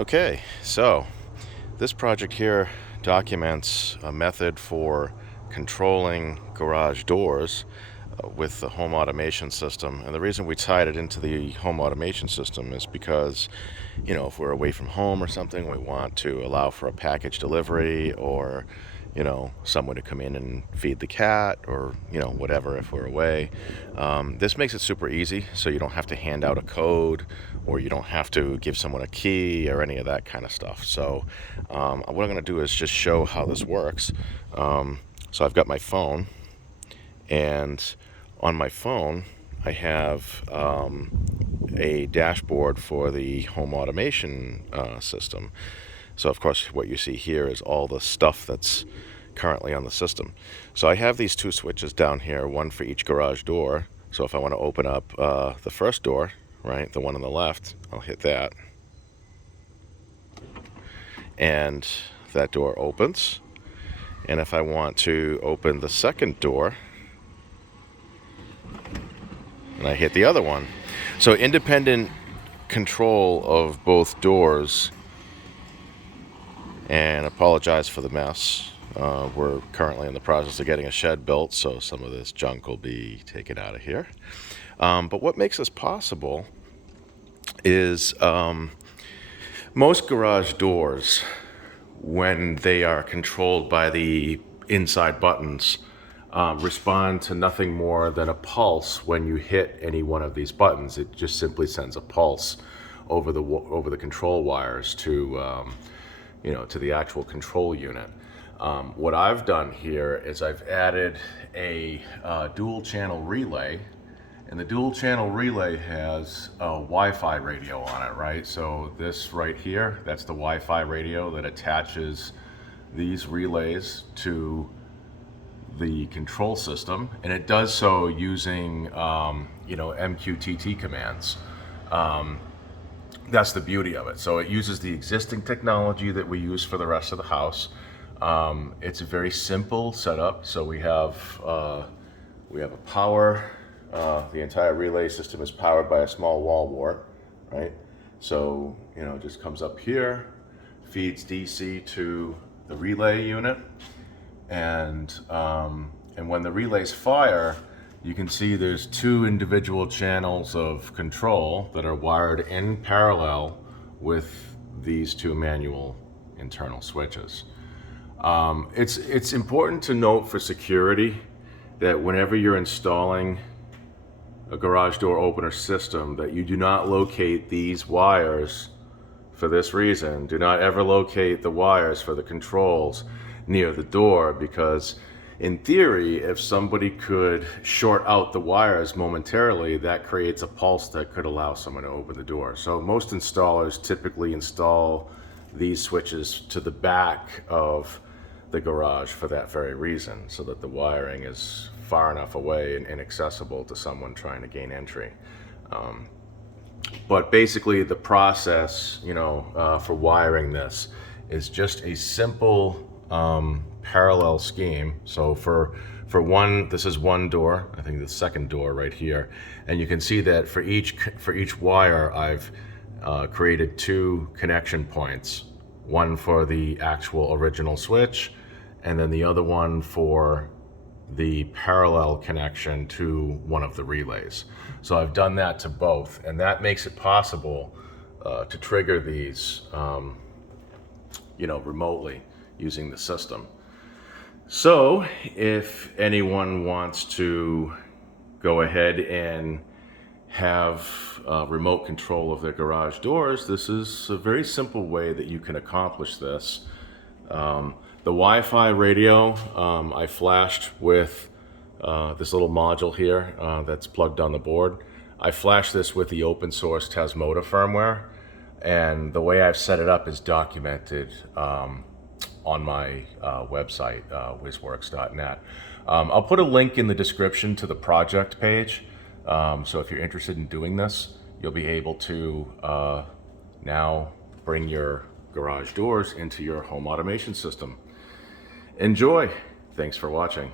Okay, so this project here documents a method for controlling garage doors with the home automation system. And the reason we tied it into the home automation system is because, if we're away from home or something, we want to allow for a package delivery, or someone to come in and feed the cat, or whatever, if we're away. This makes it super easy, so you don't have to hand out a code, or you don't have to give someone a key or any of that kind of stuff. So what I'm going to do is just show how this works. So I've got my phone, and on my phone I have a dashboard for the home automation system. So of course what you see here is all the stuff that's currently on the system. So I have these two switches down here, one for each garage door. So if I want to open up the first door, right, the one on the left, I'll hit that, and that door opens. And if I want to open the second door, and I hit the other one. So independent control of both doors. And apologize for the mess. We're currently in the process of getting a shed built, so some of this junk will be taken out of here. But what makes this possible is most garage doors, when they are controlled by the inside buttons, respond to nothing more than a pulse when you hit any one of these buttons. It just simply sends a pulse over the control wires to to the actual control unit. What I've done here is I've added a dual channel relay, and the dual channel relay has a Wi-Fi radio on it, right? So this right here, that's the Wi-Fi radio that attaches these relays to the control system, and it does so using MQTT commands. That's the beauty of it. So it uses the existing technology that we use for the rest of the house. It's a very simple setup. So we have a power. The entire relay system is powered by a small wall wart, right? So it just comes up here, feeds DC to the relay unit, and when the relays fire, you can see there's two individual channels of control that are wired in parallel with these two manual internal switches. It's important to note for security that whenever you're installing a garage door opener system, that you do not locate these wires for this reason. Do not ever locate the wires for the controls near the door, because in theory, if somebody could short out the wires momentarily, that creates a pulse that could allow someone to open the door. So most installers typically install these switches to the back of the garage for that very reason, so that the wiring is far enough away and inaccessible to someone trying to gain entry. But basically the process, for wiring this is just a simple parallel scheme. So for one, this is one door, I think the second door right here, and you can see that for each wire I've created two connection points, one for the actual original switch, and then the other one for the parallel connection to one of the relays. So I've done that to both, and that makes it possible to trigger these remotely using the system. So if anyone wants to go ahead and have remote control of their garage doors, this is a very simple way that you can accomplish this. The Wi-Fi radio I flashed with this little module here that's plugged on the board. I flashed this with the open source Tasmota firmware, and the way I've set it up is documented on my website, wizworks.net. I'll put a link in the description to the project page, so if you're interested in doing this, you'll be able to now bring your garage doors into your home automation system. Enjoy! Thanks for watching.